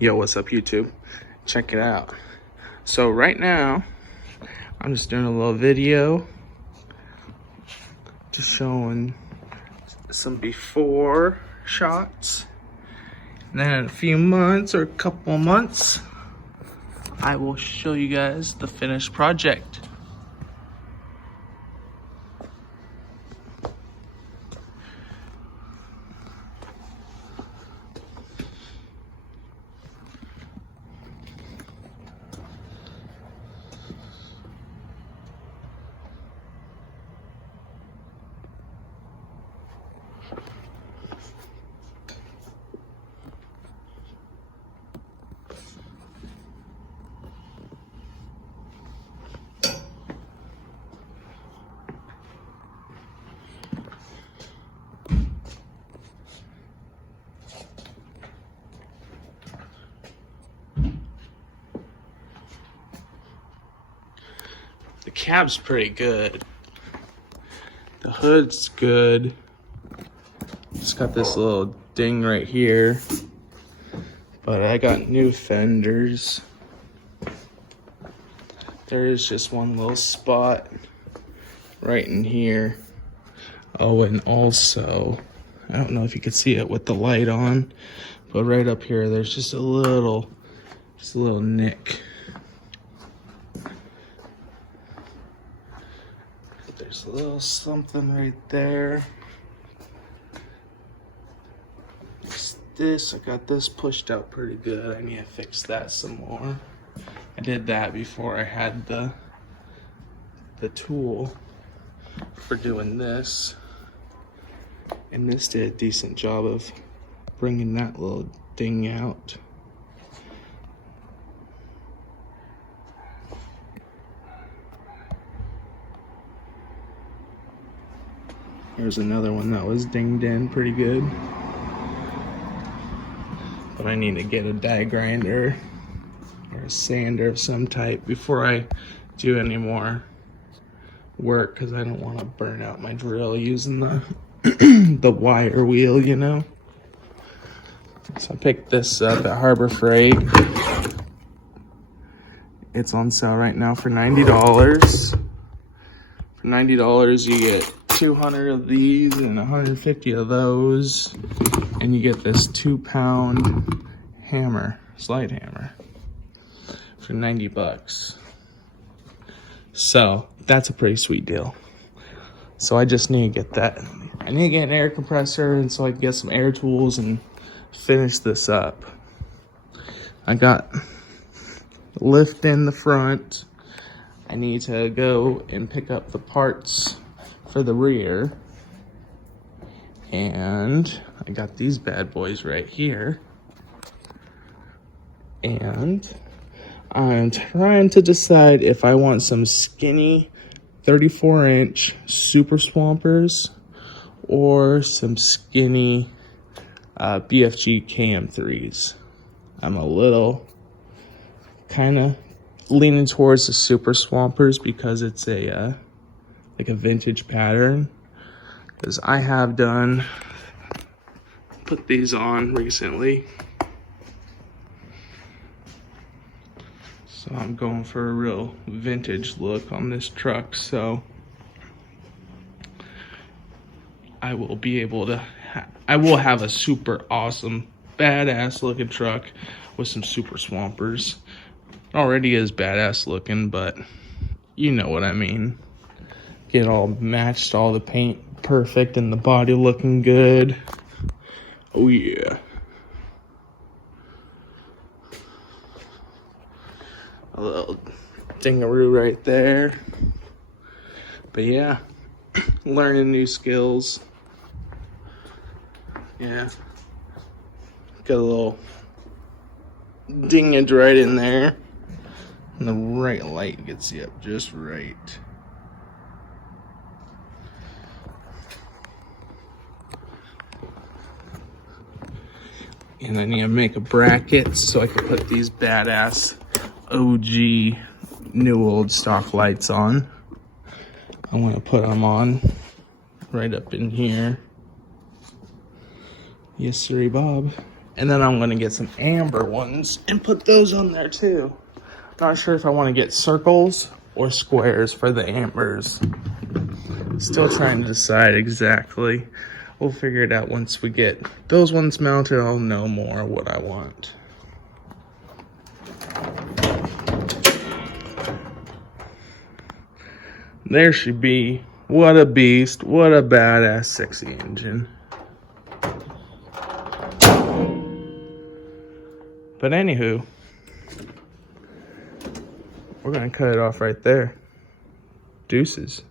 Yo, what's up YouTube? Check it out. So right now, I'm just doing a little video just showing some before shots. And then in a few months or a couple months, I will show you guys the finished project. The cab's pretty good. The hood's good. It's got this little ding right here. But I got new fenders. There is just one little spot right in here. Oh, and also, I don't know if you can see it with the light on, but right up here, there's just a little nick. There's a little something right there. I got this pushed out pretty good. I need to fix that some more. I did that before I had the tool for doing this. And this did a decent job of bringing that little ding out. Here's another one that was dinged in pretty good. But I need to get a die grinder or a sander of some type before I do any more work, because I don't want to burn out my drill using the the wire wheel, you know. So I picked this up at Harbor Freight. It's on sale right now for $90. For $90 you get 200 of these and 150 of those, and you get this 2-pound hammer, slide hammer, for 90 bucks. So that's a pretty sweet deal. So I just need to get that. I need to get an air compressor, and so I can get some air tools and finish this up. I got lift in the front. I need to go and pick up the parts for the rear. And I got these bad boys right here. And I'm trying to decide if I want some skinny 34-inch super swampers or some skinny BFG KM3s. I'm a little kind of leaning towards the super swampers because it's a like a vintage pattern. Because I have put these on recently. So I'm going for a real vintage look on this truck. So I will be able to, I will have a super awesome, badass looking truck with some super swampers. It already is badass looking, but you know what I mean. Get all matched, all the paint perfect, and the body looking good. Oh yeah. A little dingaroo right there. But yeah, learning new skills. Yeah. Got a little dingage right in there. And the right light gets you up just right. And I need to make a bracket so I can put these badass OG new old stock lights on. I want to put them on right up in here. Yes, sir, Bob. And then I'm going to get some amber ones and put those on there too. Not sure if I want to get circles or squares for the ambers. Still trying to decide exactly. We'll figure it out once we get those ones mounted. I'll know more what I want. There she be. What a beast. What a badass 60 engine. But anywho, we're going to cut it off right there. Deuces.